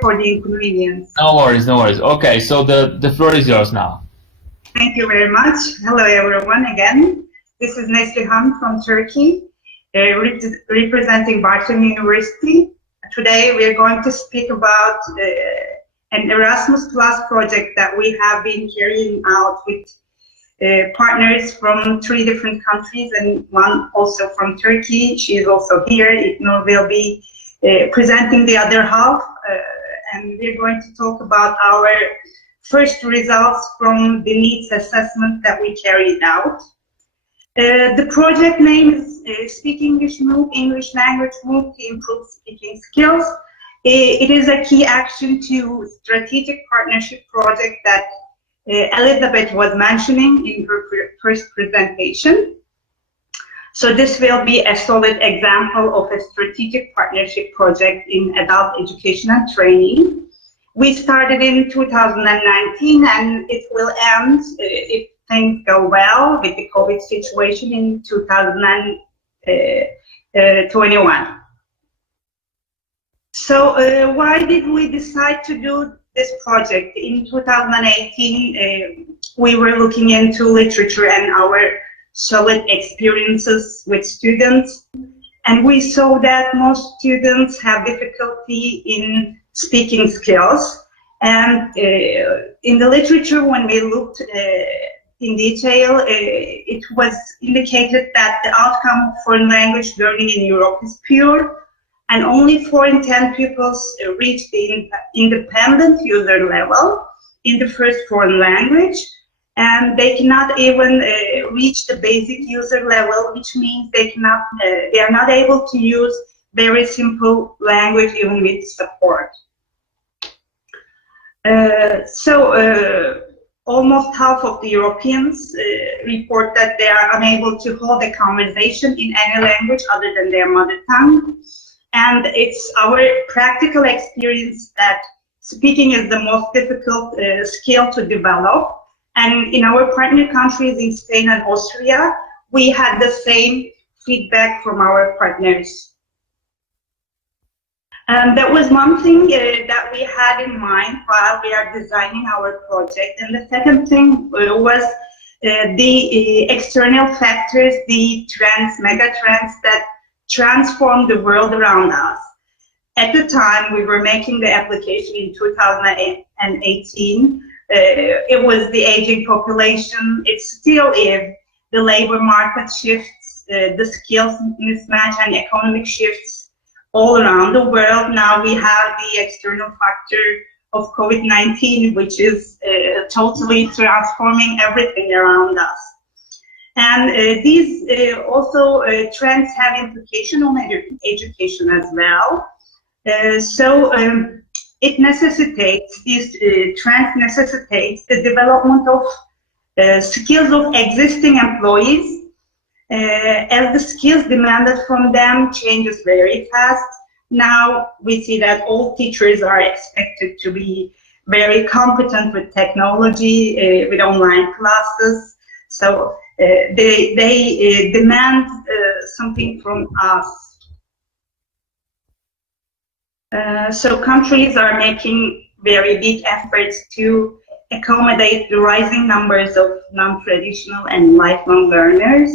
sorry for the inconvenience. No worries, no worries. Okay, so the floor is yours now. Thank you very much. Hello everyone again. This is Neslihan from Turkey, representing Bartın University. Today we are going to speak about an Erasmus Plus project that we have been carrying out with partners from 3 different countries and one also from Turkey. She is also here. Ignor will be presenting the other half, and we're going to talk about our first results from the needs assessment that we carried out. The project name is Speak English MOOC, English Language MOOC to improve speaking skills. It is a key action to strategic partnership project that Elizabeth was mentioning in her first presentation. So this will be a solid example of a strategic partnership project in adult education and training. We started in 2019 and it will end, if things go well, with the COVID situation in 2021. So why did we decide to do this project? In 2018, we were looking into literature and our solid experiences with students, and we saw that most students have difficulty in speaking skills. And in the literature, when we looked in detail, it was indicated that the outcome of foreign language learning in Europe is poor, and only 4 in 10 pupils reach the independent user level in the first foreign language, and they cannot even reach the basic user level, which means they are not able to use very simple language even with support. Almost half of the Europeans report that they are unable to hold a conversation in any language other than their mother tongue. And it's our practical experience that speaking is the most difficult skill to develop. And in our partner countries in Spain and Austria, we had the same feedback from our partners. And that was one thing that we had in mind while we are designing our project. And the second thing was the external factors, the trends, mega trends that transform the world around us. At the time we were making the application in 2018, it was the aging population. It still is. The labor market shifts, the skills mismatch and economic shifts all around the world. Now we have the external factor of COVID-19, which is totally transforming everything around us. And these also trends have implication on education as well. It necessitates, these trends necessitates the development of skills of existing employees, as the skills demanded from them changes very fast. Now we see that all teachers are expected to be very competent with technology, with online classes. So they demand something from us. So countries are making very big efforts to accommodate the rising numbers of non-traditional and lifelong learners.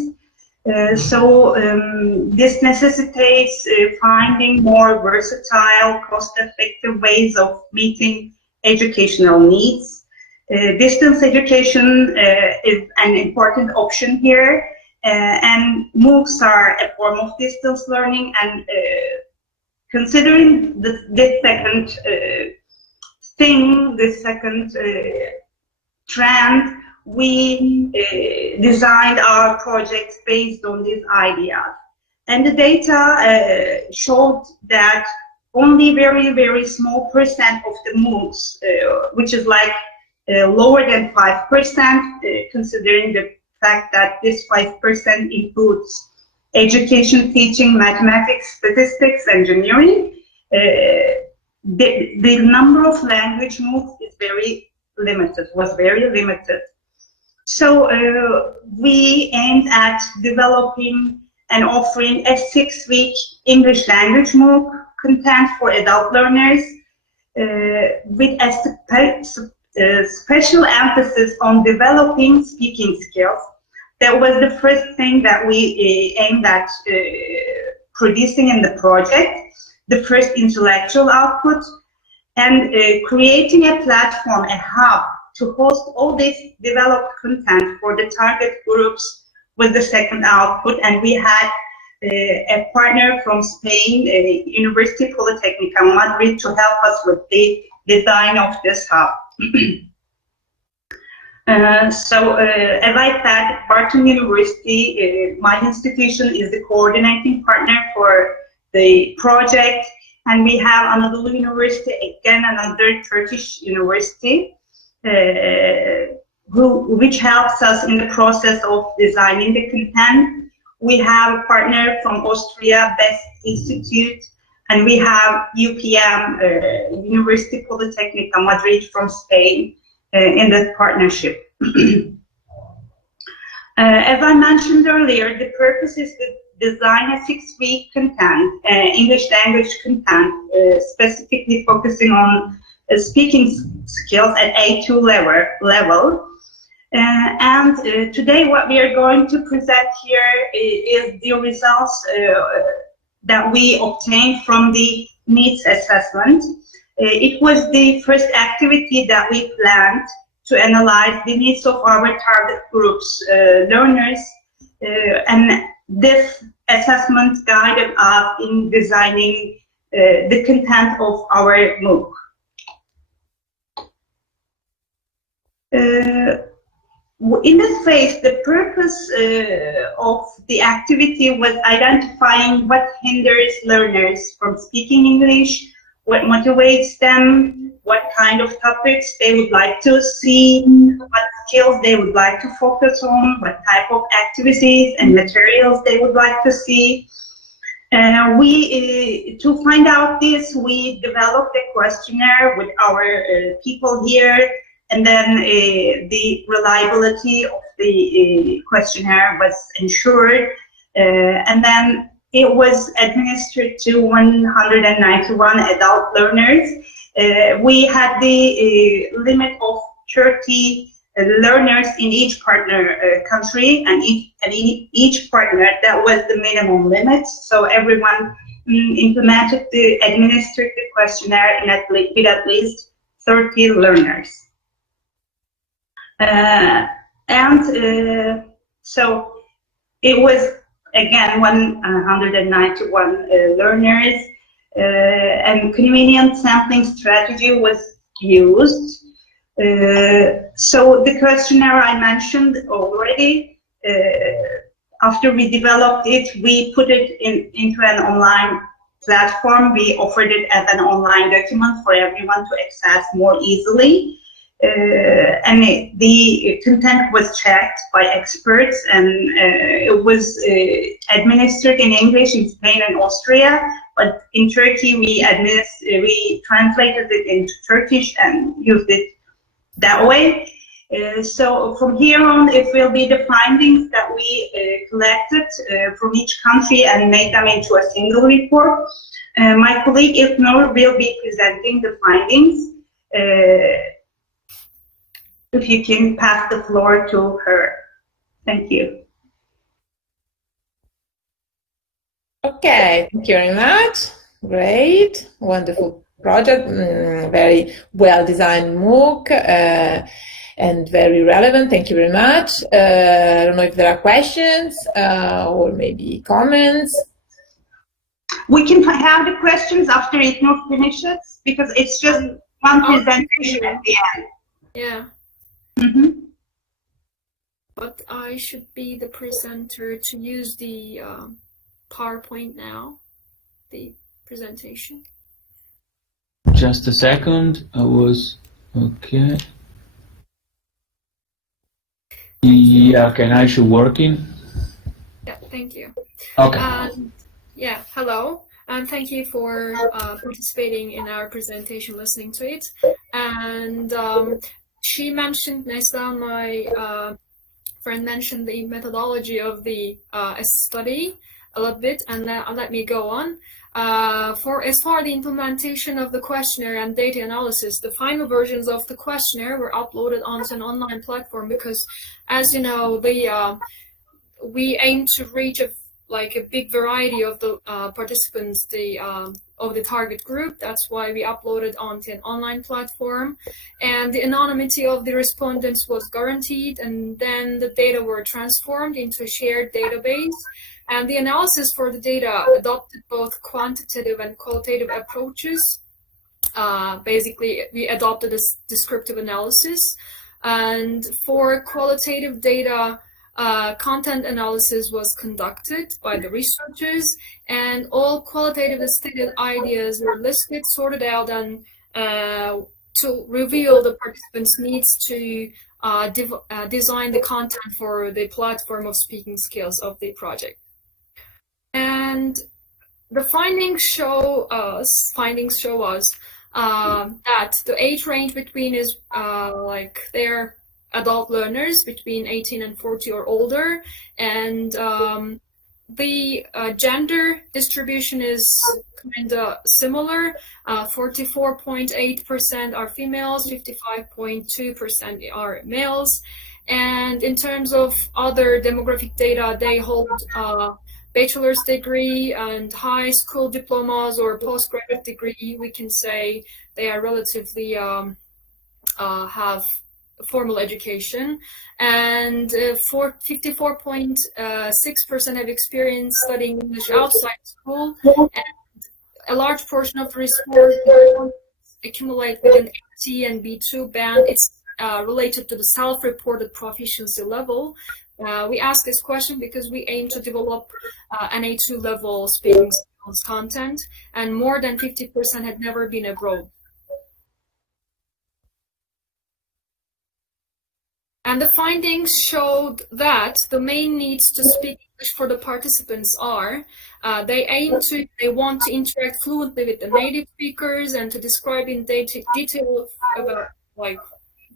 This necessitates finding more versatile, cost-effective ways of meeting educational needs. Distance education is an important option here, and MOOCs are a form of distance learning, and considering this second trend, we designed our projects based on these ideas. And the data showed that only very small percent of the MOOCs, which is like lower than 5%, considering the fact that this 5% includes education, teaching, mathematics, statistics, engineering. The number of language MOOCs is was very limited. So we aimed at developing and offering a 6-week English language MOOC content for adult learners with a special emphasis on developing speaking skills. That was the first thing that we aimed at producing in the project, the first intellectual output, and creating a platform, a hub, to host all this developed content for the target groups was the second output. And we had a partner from Spain, University Polytechnica Madrid, to help us with the design of this hub. As I said, Barton University, my institution, is the coordinating partner for the project, and we have Anadolu University, again another Turkish university, which helps us in the process of designing the content. We have a partner from Austria, Best Institute, and we have UPM, University Polytechnica Madrid from Spain, in that partnership. As I mentioned earlier, the purpose is to design a 6-week content, English language content, specifically focusing on speaking skills at A2 level. Today what we are going to present here is the results that we obtained from the needs assessment. It was the first activity that we planned to analyze the needs of our target groups, learners, and this assessment guided us in designing the content of our MOOC. In this phase, the purpose of the activity was identifying what hinders learners from speaking English, what motivates them, what kind of topics they would like to see, what skills they would like to focus on, what type of activities and materials they would like to see. To find out this, we developed a questionnaire with our people here, and then the reliability of the questionnaire was ensured, and then it was administered to 191 adult learners. We had the limit of 30 learners in each partner country, and each partner, that was the minimum limit. So everyone administered the questionnaire with at least 30 learners. So it was, again, 191 learners, and convenient sampling strategy was used. So the questionnaire I mentioned already, after we developed it, we put it into an online platform. We offered it as an online document for everyone to access more easily. And the content was checked by experts, and it was administered in English in Spain and Austria, but in Turkey we translated it into Turkish and used it that way. So from here on, it will be the findings that we collected from each country and made them into a single report. My colleague Ilknur will be presenting the findings. If you can pass the floor to her. Thank you. Okay, thank you very much. Great, wonderful project, very well-designed MOOC, and very relevant. Thank you very much. I don't know if there are questions or maybe comments. We can have the questions after Ilknur finishes, because it's just one presentation at the end. Yeah. Mm-hmm. But I should be the presenter to use the PowerPoint now, the presentation. Just a second. I was okay. Yeah, okay, now it should working. Yeah, thank you. Okay. Yeah, hello, and thank you for participating in our presentation, listening to it. And she mentioned, Nesla, my friend mentioned the methodology of the study a little bit, and let me go on. As for the implementation of the questionnaire and data analysis, the final versions of the questionnaire were uploaded onto an online platform because, as you know, we aim to reach a big variety of the participants, of the target group. That's why we uploaded onto an online platform, and the anonymity of the respondents was guaranteed, and then the data were transformed into a shared database. And the analysis for the data adopted both quantitative and qualitative approaches. Basically, we adopted a descriptive analysis. And for qualitative data, content analysis was conducted by the researchers, and all qualitative stated ideas were listed, sorted out, and to reveal the participants' needs to design the content for the platform of speaking skills of the project. And the findings show us that the age range between is they're adult learners between 18 and 40 or older, and the gender distribution is kind of similar. 44.8% are females, 55.2% are males. And in terms of other demographic data, they hold bachelor's degree and high school diplomas or postgraduate degree. We can say they are relatively have formal education, and 54.6% have experience studying English outside school, and a large portion of the respondents accumulate with an A and B2 band. It's related to the self-reported proficiency level. We ask this question because we aim to develop an A2 level speaking skills content, and more than 50% had never been abroad. And the findings showed that the main needs to speak English for the participants are they want to interact fluently with the native speakers and to describe in detail about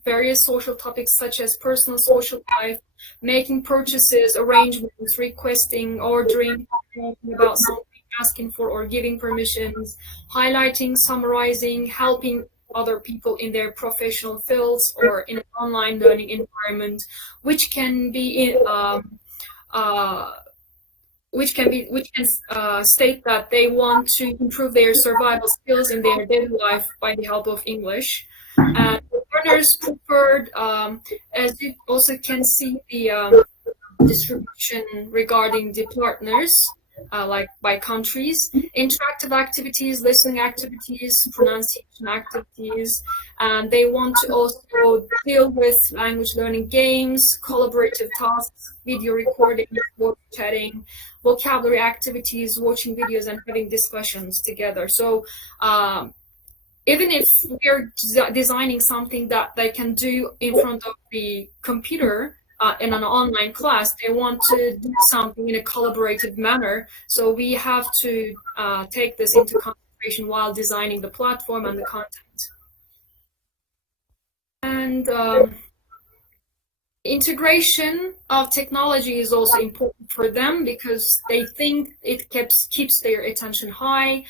various social topics such as personal social life, making purchases, arrangements, requesting, ordering, talking about something, asking for or giving permissions, highlighting, summarizing, helping other people in their professional fields or in an online learning environment, which can state that they want to improve their survival skills in their daily life by the help of English. And the learners preferred, as you also can see the distribution regarding the partners, by countries, interactive activities, listening activities, pronunciation activities, and they want to also deal with language learning games, collaborative tasks, video recording, voice chatting, vocabulary activities, watching videos, and having discussions together. So even if we're designing something that they can do in front of the computer, in an online class, they want to do something in a collaborative manner. So we have to take this into consideration while designing the platform and the content. And integration of technology is also important for them because they think it keeps their attention high.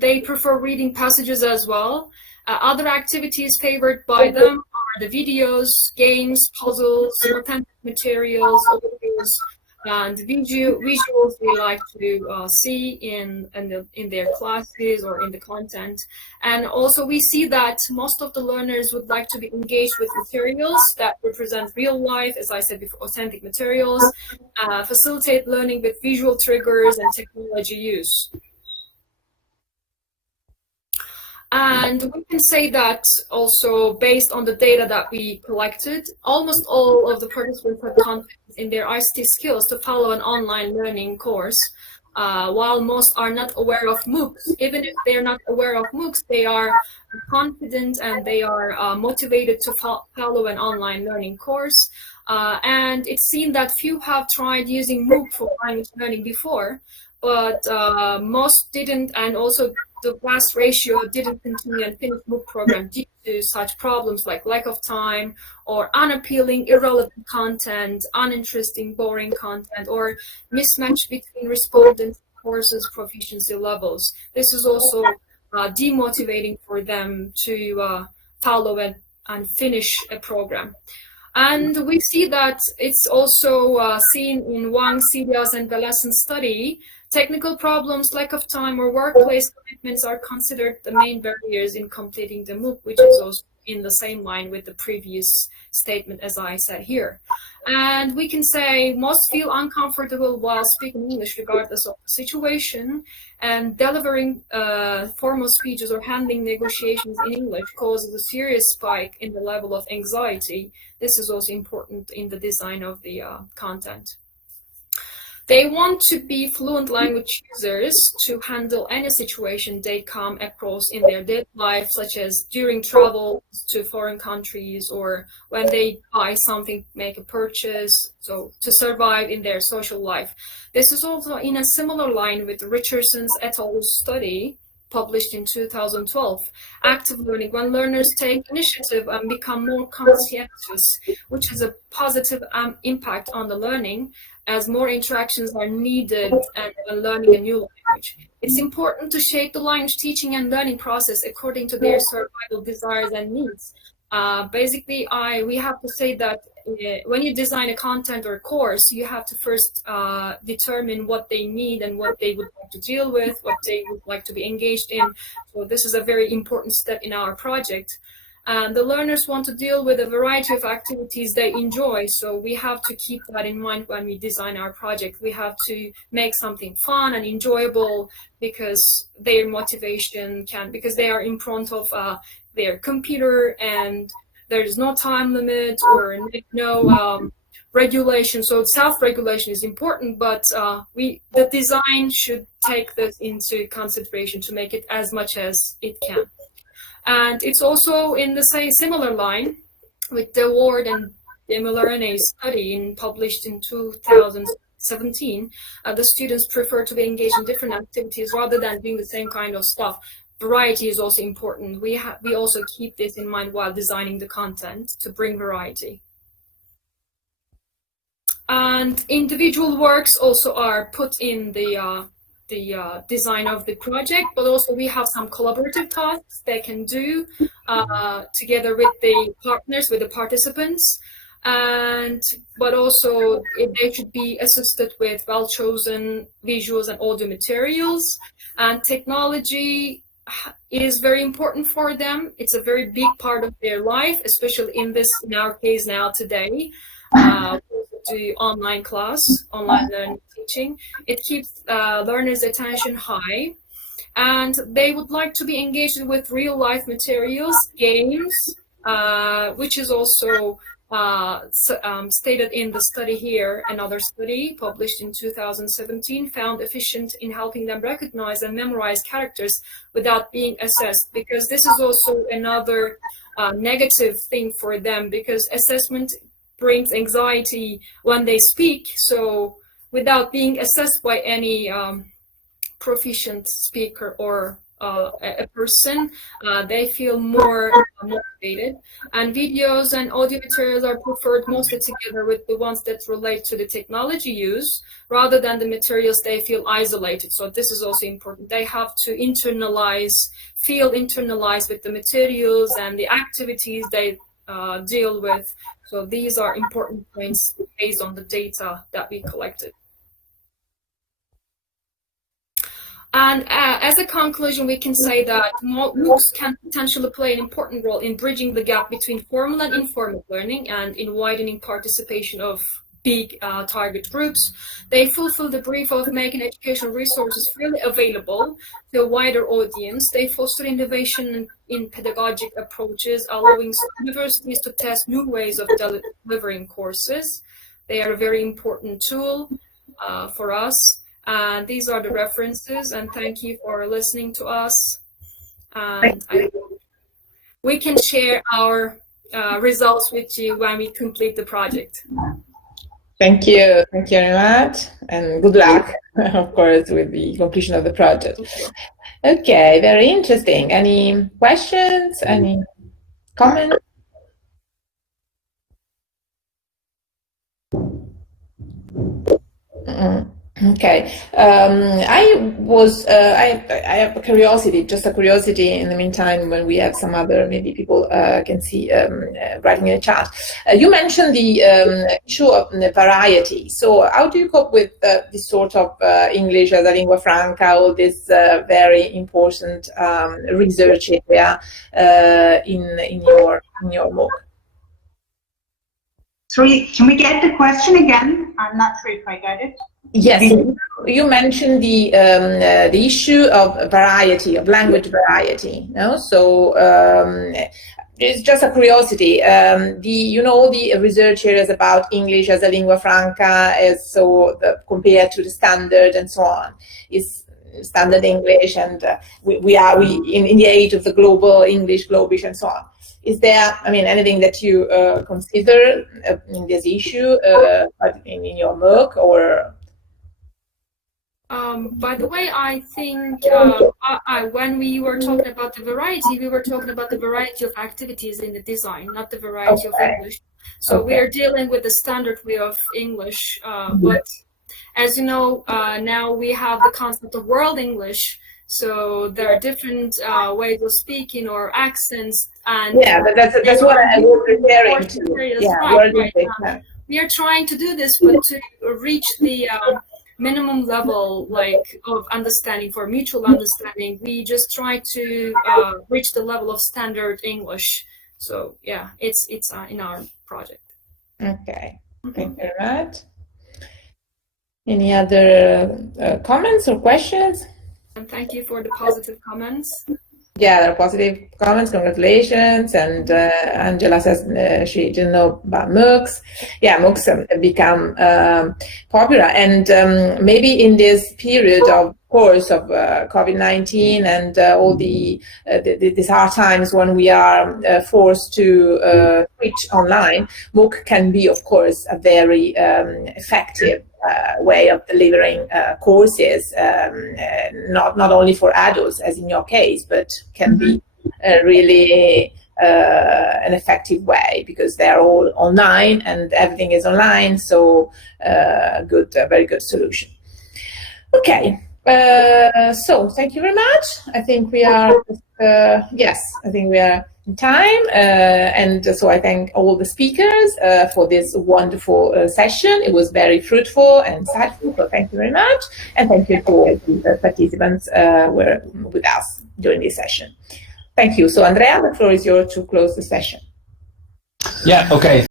They prefer reading passages as well. Other activities favored by them are the videos, games, puzzles, authentic materials, audios, and visuals they like to see in their classes or in the content. And also we see that most of the learners would like to be engaged with materials that represent real life, as I said before, authentic materials, facilitate learning with visual triggers and technology use. And we can say that also based on the data that we collected, almost all of the participants have confidence in their ICT skills to follow an online learning course, while most are not aware of MOOCs. Even if they're not aware of MOOCs, they are confident and they are motivated to follow an online learning course. And it's seen that few have tried using MOOC for language learning before, but most didn't, and also the vast ratio didn't continue and finish MOOC program due to such problems like lack of time or unappealing, irrelevant content, uninteresting, boring content, or mismatch between respondents' courses proficiency levels. This is also demotivating for them to follow and finish a program. And we see that it's also seen in one CDS and adolescent study. Technical problems, lack of time, or workplace commitments are considered the main barriers in completing the MOOC, which is also in the same line with the previous statement as I said here. And we can say most feel uncomfortable while speaking English regardless of the situation, and delivering formal speeches or handling negotiations in English causes a serious spike in the level of anxiety. This is also important in the design of the content. They want to be fluent language users to handle any situation they come across in their daily life, such as during travel to foreign countries or when they buy something, make a purchase, so to survive in their social life. This is also in a similar line with Richardson's et al. Study published in 2012. Active learning, when learners take initiative and become more conscientious, which is a positive impact on the learning, as more interactions are needed and when learning a new language. It's important to shape the language teaching and learning process according to their survival desires and needs. Basically, we have to say that when you design a content or a course, you have to first determine what they need and what they would like to deal with, what they would like to be engaged in. So this is a very important step in our project. And the learners want to deal with a variety of activities they enjoy, so we have to keep that in mind when we design our project. We have to make something fun and enjoyable because their motivation because they are in front of their computer and there's no time limit or no regulation. So self-regulation is important, but the design should take this into consideration to make it as much as it can. And it's also in the same similar line with the Ward and Demilerne study published in 2017. The students prefer to be engaged in different activities rather than doing the same kind of stuff. Variety is also important. We also keep this in mind while designing the content to bring variety. And individual works also are put in the design of the project, but also we have some collaborative tasks they can do together with the partners, with the participants, but also they should be assisted with well-chosen visuals and audio materials. And technology is very important for them. It's a very big part of their life, especially in our case now today. To online learning teaching. It keeps learners' attention high, and they would like to be engaged with real-life materials, games, which is also stated in the study here. Another study published in 2017 found efficient in helping them recognize and memorize characters without being assessed, because this is also another negative thing for them, because assessment brings anxiety when they speak. So without being assessed by any proficient speaker or a person, they feel more motivated. And videos and audio materials are preferred mostly together with the ones that relate to the technology use, rather than the materials they feel isolated. So this is also important. They have to feel internalized with the materials and the activities they deal with. So these are important points based on the data that we collected. And as a conclusion, we can say that MOOCs can potentially play an important role in bridging the gap between formal and informal learning and in widening participation of big target groups. They fulfill the brief of making educational resources freely available to a wider audience. They foster innovation in pedagogic approaches, allowing universities to test new ways of delivering courses. They are a very important tool for us. And these are the references, and thank you for listening to us. And we can share our results with you when we complete the project. Thank you very much, and good luck, of course, with the completion of the project. Okay, very interesting. Any questions? Any comments? Okay, I have a curiosity, just a curiosity in the meantime, when we have some other, maybe people can see writing in the chat. You mentioned the issue of the variety. So how do you cope with this sort of English as a lingua franca, all this very important research area in your MOOC? Sorry, can we get the question again? I'm not sure if I got it. Yes, you mentioned the issue of variety, of language variety. No, so it's just a curiosity. The research areas about English as a lingua franca is compared to the standard and so on is standard English, and we are in the age of the global English, Globish, and so on. Is there, anything that you consider in this issue in your MOOC or? By the way, I think when we were talking about the variety, we were talking about the variety of activities in the design, not the variety of English. So we are dealing with the standard way of English, but as you know, now we have the concept of world English. So there are different ways of speaking or accents, and but that's what I was referring to. Right. We are trying to do this, but to reach the minimum level of understanding, for mutual understanding, we just try to reach the level of standard English. So yeah, it's in our project. Okay, thank you very much. Any other comments or questions? And thank you for the positive comments. Yeah, there are positive comments. Congratulations. And Angela says she didn't know about MOOCs. Yeah, MOOCs have become popular. And maybe in this period of course of COVID-19 and all these hard times when we are forced to switch online, MOOC can be, of course, a very effective way of delivering courses, not only for adults, as in your case, but can be really an effective way because they're all online and everything is online. So very good solution. Okay. So thank you very much. I think we are, I think we are in time. And so I thank all the speakers for this wonderful session. It was very fruitful and insightful, so thank you very much. And thank you to all the participants were with us during this session. Thank you. So Andrea, the floor is yours to close the session. Yeah, okay.